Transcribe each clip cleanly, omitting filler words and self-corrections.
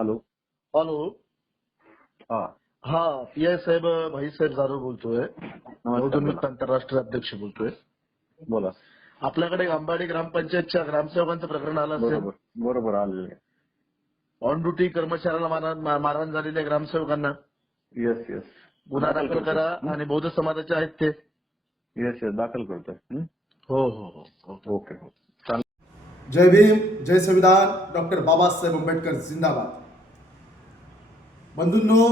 Hello. Hello. हा हा पी.आय. साहेब भाईसाहेब जाधव बोलतोय. नमस्कार. मुक्त आंतरराष्ट्रीय अध्यक्ष बोलतोय. बोला. आपल्याकडे अंबाडी ग्रामपंचायतच्या ग्रामसेवकांचं प्रकरण आलं असेल. बरोबर बरोबर आलेलं आहे. ऑन ड्युटी कर्मचाऱ्याला मारहाण झालेल्या ग्रामसेवकांना येस येस गुन्हा दाखल करा आणि बौद्ध समाजाचे आहेत ते. येस येस दाखल करतोय. हो हो हो. ओके हो चालेल. जय भीम, जय संविधान. डॉक्टर बाबासाहेब आंबेडकर जिंदाबाद. बंधूंनो,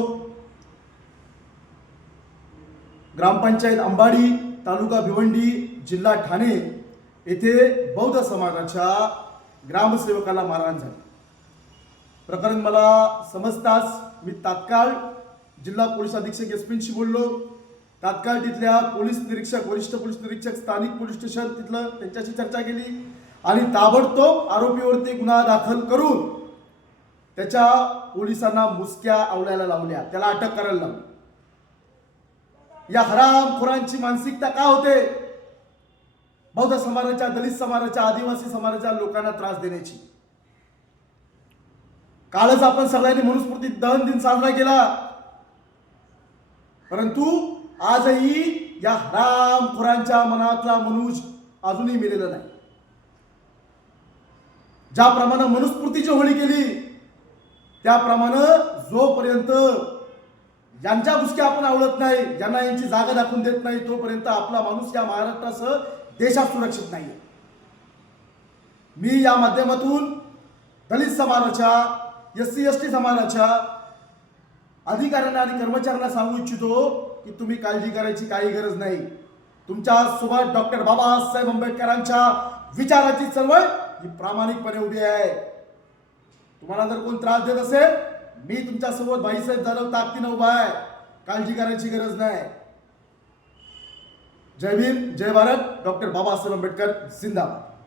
ग्रामपंचायत अंबाडी, तालुका भिवंडी, जिल्हा ठाणे येथे बौद्ध समाजाच्या ग्रामसेवकाला मारहाण झाली. प्रकरण मला समजताच मी तात्काळ जिल्हा पोलीस अधीक्षक एसपींशी बोललो. तात्काळ तिथल्या पोलीस निरीक्षक, वरिष्ठ पोलीस निरीक्षक, स्थानिक पोलीस स्टेशन तिथलं त्यांच्याशी चर्चा केली आणि ताबडतोब आरोपीवरती गुन्हा दाखल करून त्याच्या पोलिसांना मुसक्या आवळायला लावल्या, त्याला अटक करायला लावली. या हरामखोरांची मानसिकता का होते? बौद्ध समाजाच्या, दलित समाजाच्या, आदिवासी समाजाच्या लोकांना त्रास देण्याची. कालच आपण सगळ्यांनी मनुस्मृती दहन दिन साजरा केला, परंतु आजही या हरामखोरांच्या मनातला मनुज अजूनही मेलेला नाही. ज्याप्रमाणे मनुस्मृतीची होळी केली त्याप्रमाणे जोपर्यंत यांच्या गुसक्या आपण आवडत नाही, ज्यांना यांची जागा दाखवून देत नाही, तोपर्यंत आपला माणूस या महाराष्ट्रासह देशात सुरक्षित नाही. मी या माध्यमातून दलित समाजाच्या, एससी एसटी समाजाच्या अधिकाऱ्यांना आणि कर्मचाऱ्यांना सांगू इच्छितो की तुम्ही काळजी करायची काही गरज नाही. तुमच्या सोबत डॉक्टर बाबासाहेब आंबेडकरांच्या विचाराची चळवळ ही प्रामाणिकपणे उभी आहे. तुम्हाला जर कोण त्रास देत असेल, मी तुमच्या सोबत भाईसाहेब जाधव ताकदीने उभा आहे. काळजी करायची गरज नाही. जय भीम, जय भारत. डॉक्टर बाबासाहेब आंबेडकर जिंदाबाद.